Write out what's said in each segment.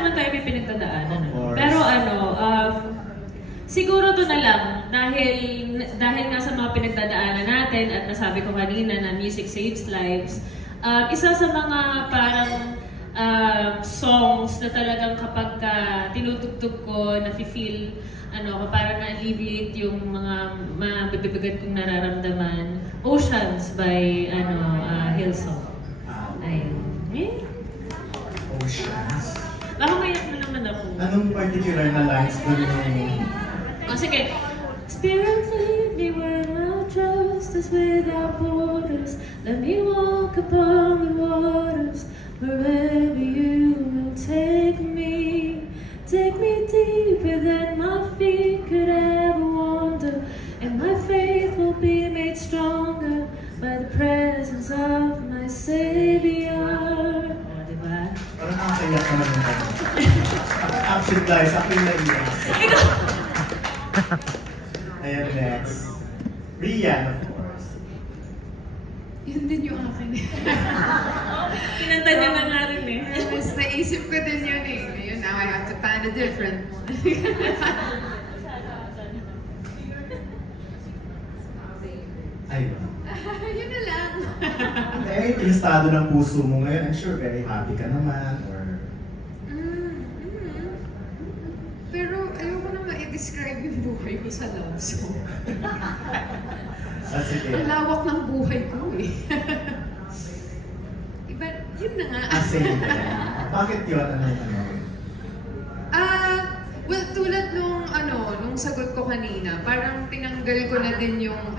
naman tayo may pinagdadaanan. Pero ano, siguro to na lang, dahil nga sa mga pinagdadaanan natin at nasabi ko kanina na music saves lives, isa sa mga parang songs na talagang kapag tinutugtog ko, nafe-feel, parang na-alleviate yung mga mabibigat kong nararamdaman. Oceans by Hillsong. Ayun. Oceans? Baka mayak na naman ako. Anong particular na lines doon yung... Sige. Spirit, lead me where no trust is without borders. Let me walk upon the waters wherever you will take me. Take me deeper than my feet could ever wander, and my faith will be made stronger by the presence of my Savior. Diba? Parang nakakaiyak naman yung kanya. Actually guys, akin na iyak. Ayan, next. Rian, of course. Yun din yung akin. Pinanta niya na nga rin eh. Mas naisip ko din yun eh. Ngayon, now I have to find a different one. Ay ba? Yun na lang. Eh, pinastado ng puso mo ngayon. I'm sure very happy ka naman. Or... Pero ayoko naman i-describe yung buhay ko sa love song. Ang lawak ng buhay ko eh. Iba, yun na nga. Same. Bakit yun? Well, tulad nung sagot ko kanina, parang tinanggal ko na din yung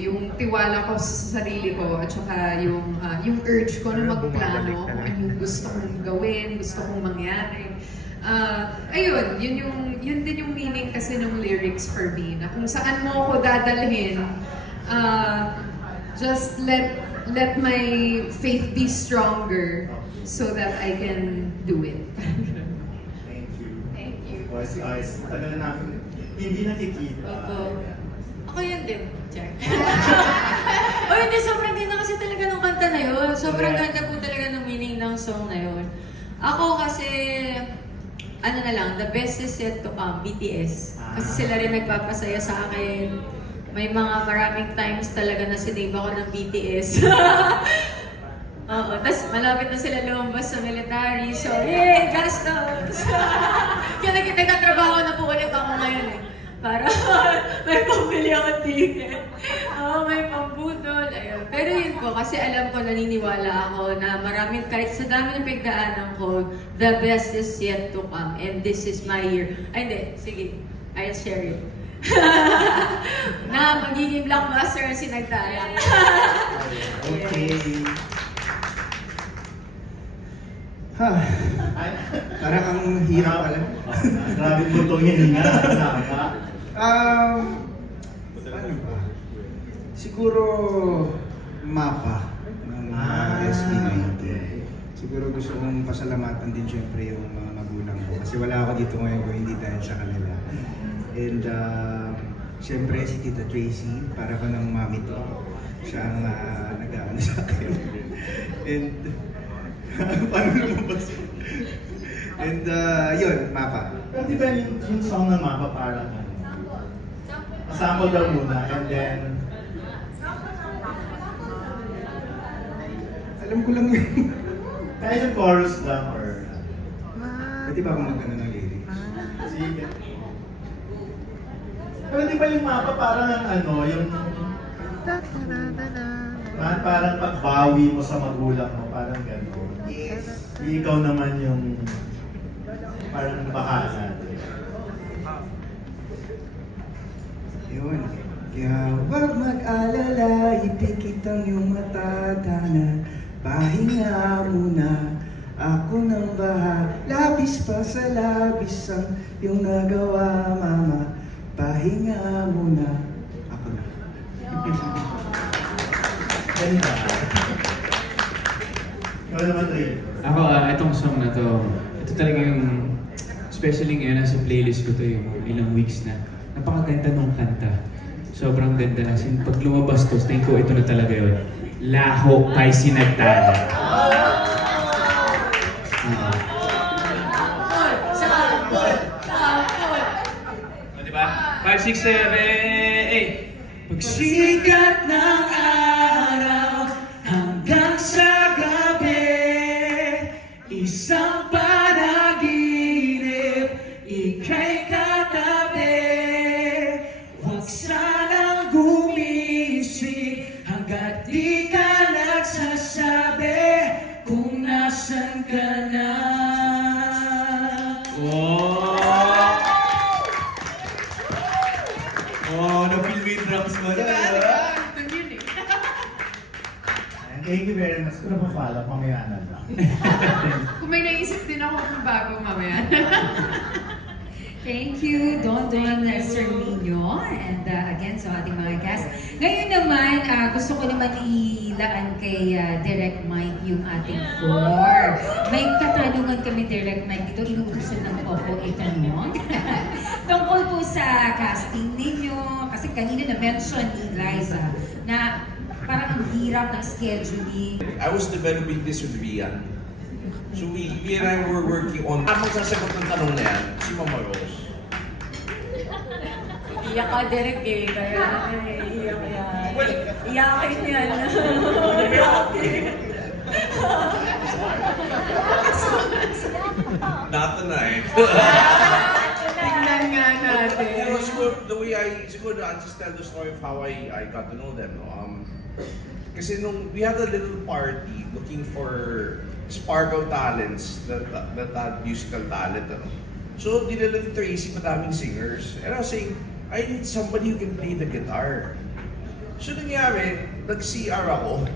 yung tiwala ko sa sarili ko at saka yung urge ko na magplano kung ano yung gusto kong gawin, gusto kong mangyari. Ayun, yun din yung meaning kasi ng lyrics for me, na kung saan mo ako dadalhin, just let my faith be stronger so that I can do it. Si Ice, tagal na natin, hindi nakikita. Ako yun din, check. Hindi, sobrang ganda kasi talaga ng kanta na yun. Sobrang ganda po talaga ng meaning ng song na yun. Ako kasi, the best is yet to come, BTS. Kasi sila rin nagpapasaya sa akin. May maraming times talaga na sinave ako ng BTS. Oo, tapos malapit na sila lumabas sa military, so yay, gastos! Kaya nagtrabaho na po ulit ako ngayon eh. Para may pambili ako ticket. May pambudol, ayun. Pero yun po, kasi alam ko, naniniwala ako na maraming, kahit sa dami ng pagdaanan ko, the best is yet to come, and this is my year. Ay, hindi, sige, I'll share it. Na magiging blockbuster ang sinagdala. Okay. Parang ang hirap alam. Grabe butong yan nga. Ano ba? Siguro mapa ng SB19. Siguro gusto kong pasalamatan din syempre yung mga magulang ko. Kasi wala ako dito ngayon kung hindi dahil sa kanila. And syempre si Tita Tracy, para ko ng mami to. Siya ang nag-aano sa akin. And paano lumabas? And yun, mapa. Pero di ba yung song ng mapa parang sample daw muna and then alam ko lang yun. kaya yung chorus lang or pwede ba akong mag-ano ng lyrics? Sige. Pero di ba yung mapa parang yung parang pagbawi mo sa magulang mo, parang gano'n. Yes. Ikaw naman yung parang bahala. Yun. Kaya huwag mag-alala, ipikit ang iyong mata, tana. Pahinga muna, ako nang baha. Labis pa sa labis ang iyong nagawa, mama. Pahinga muna, ako na. Ganda. Ikaw naman, Ray. Ako, itong song na to, ito talaga yung, especially ngayon, nasa playlist ko to yung ilang weeks na. Napakaganda nung kanta. Sobrang ganda na. Pag lumabas to, tingin ko ito na talaga yun. Laho kay Sinagdala. 5, 6, 7, 8. Pagsikat ng araw hanggang sa gabi, isang panaginip, ika'y katabi. Huwag sanang gumising hanggat di ka nagsasabi kung nasan ka na. Na-feel me drums mo na. Thank you very much. Kung na-follow, mamaya na lang. Kung may naisip din ako kung bago mamaya. Thank you, Don Sir Nino, and again sa ating mga guests. Ngayon naman, gusto ko naman ilaan kay Direct Mike yung ating floor. May katanungan kami, Direct Mike, ito inuusan ng Popo itanong. Tungkol po sa casting ninyo, kasi kanina na-mention ni Liza na parang ang hirap ng scheduling. I was developing this with Rian. So we and I were working on... Ang magsasagot ng tanong na yan, si Mama Rose. Iyak ka, Derek eh. Kaya iyak yan. Iyakin yan. Not tonight. Tingnan nga natin. You know, siguro, the way I just tell the story of how I got to know them. No? Kasi nung we had a little party looking for sparkle talents that had musical talent. Ano? So, dinala ni Tracy madaming singers. And I was saying, I need somebody who can play the guitar. So, nangyari, nag-CR ako.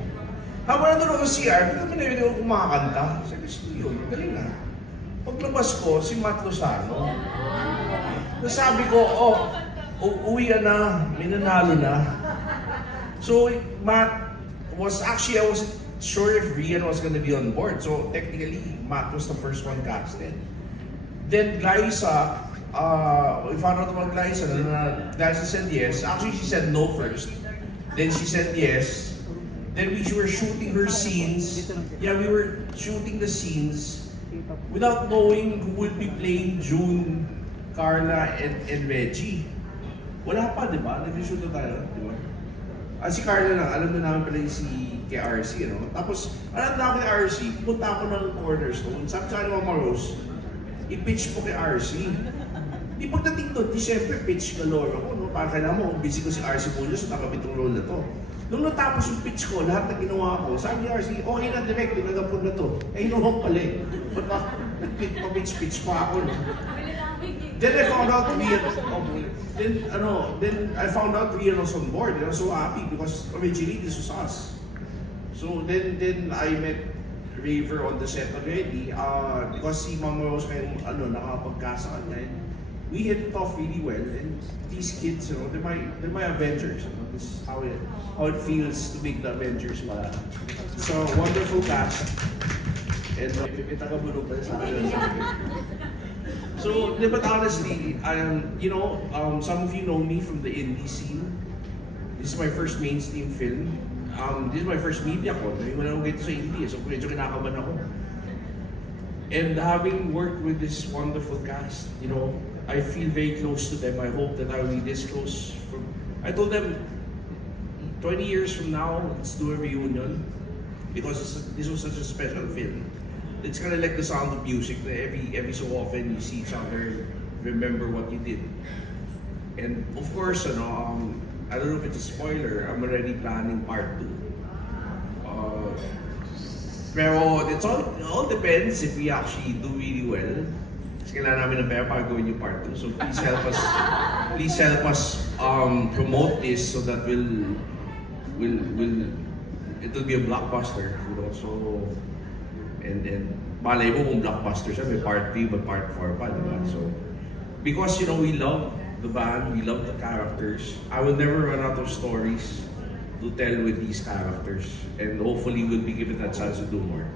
Habang nandun ako CR, pinapinarinig ako kumakanta. Sabi ko, yun, galing na. Paglabas ko, si Matt Lozano. Nasabi ko, uwi ka na, may nanalo na. So, Matt was actually, I wasn't sure if Rian was going to be on board. So technically, Matt was the first one casted. Then Liza, we found out about Liza. Liza said yes. Actually, she said no first. Then she said yes. Then we were shooting her scenes. Yeah, we were shooting the scenes without knowing who would be playing June, Carla, and Reggie. Wala pa, di ba? Nag-shoot na tayo, di ba? Si Carla lang, alam na namin pala si kay RC, ano? Tapos, alam na ako kay RC, punta ako ng Cornerstone. Sabi sa Mama Rose, i-pitch po kay RC. Di pagdating doon, di syempre pitch galore ako, no? Para kailangan mo, busy ko si RC Munoz sa nakabitong role na to. Nung natapos yung pitch ko, lahat na ginawa ko, sabi ni RC, okay na direct, pinagapon na to. Eh, inuhong pala eh. Ba't ba, nag-pitch pa ako, no? Then I found out Rian was on board. And I was so happy because originally this was us. So then I met Raver on the set already because si Mama Rose kayo nakapagkasa kanya. We hit it off really well, and these kids, you know, they're my Avengers. You know, this is how it feels to make the Avengers. It's a wonderful cast. And so, but honestly, some of you know me from the indie scene. This is my first mainstream film. This is my first media ko. When I get to sa indie, so medyo kinakabahan ako. And having worked with this wonderful cast, you know, I feel very close to them. I hope that I will be this close. I told them, 20 years from now, let's do a reunion. Because this was such a special film. It's kind of like the Sound of Music. Every so often you see each other, remember what you did. And of course, I don't know if it's a spoiler, I'm already planning part 2. Pero it all depends if we actually do really well. Kasi kailangan namin ng pera para gawin yung part 2. So please help us promote this so that it'll be a blockbuster, you know. So and malay mo kung blockbuster siya, may part 3 but part 4 pa, diba? So because, you know, we love the band, we love the characters. I will never run out of stories to tell with these characters, and hopefully we'll be given that chance to do more.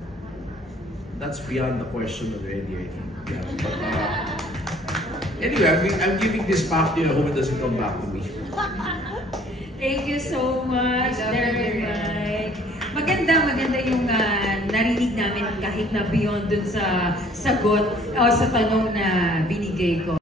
That's beyond the question already, I think. Yeah, but, anyway, I'm giving this back to you. I hope it doesn't come back to me. Thank you so much, Derek Mike. Maganda yung narinig namin kahit na beyond dun sa sagot o sa tanong na binigay ko.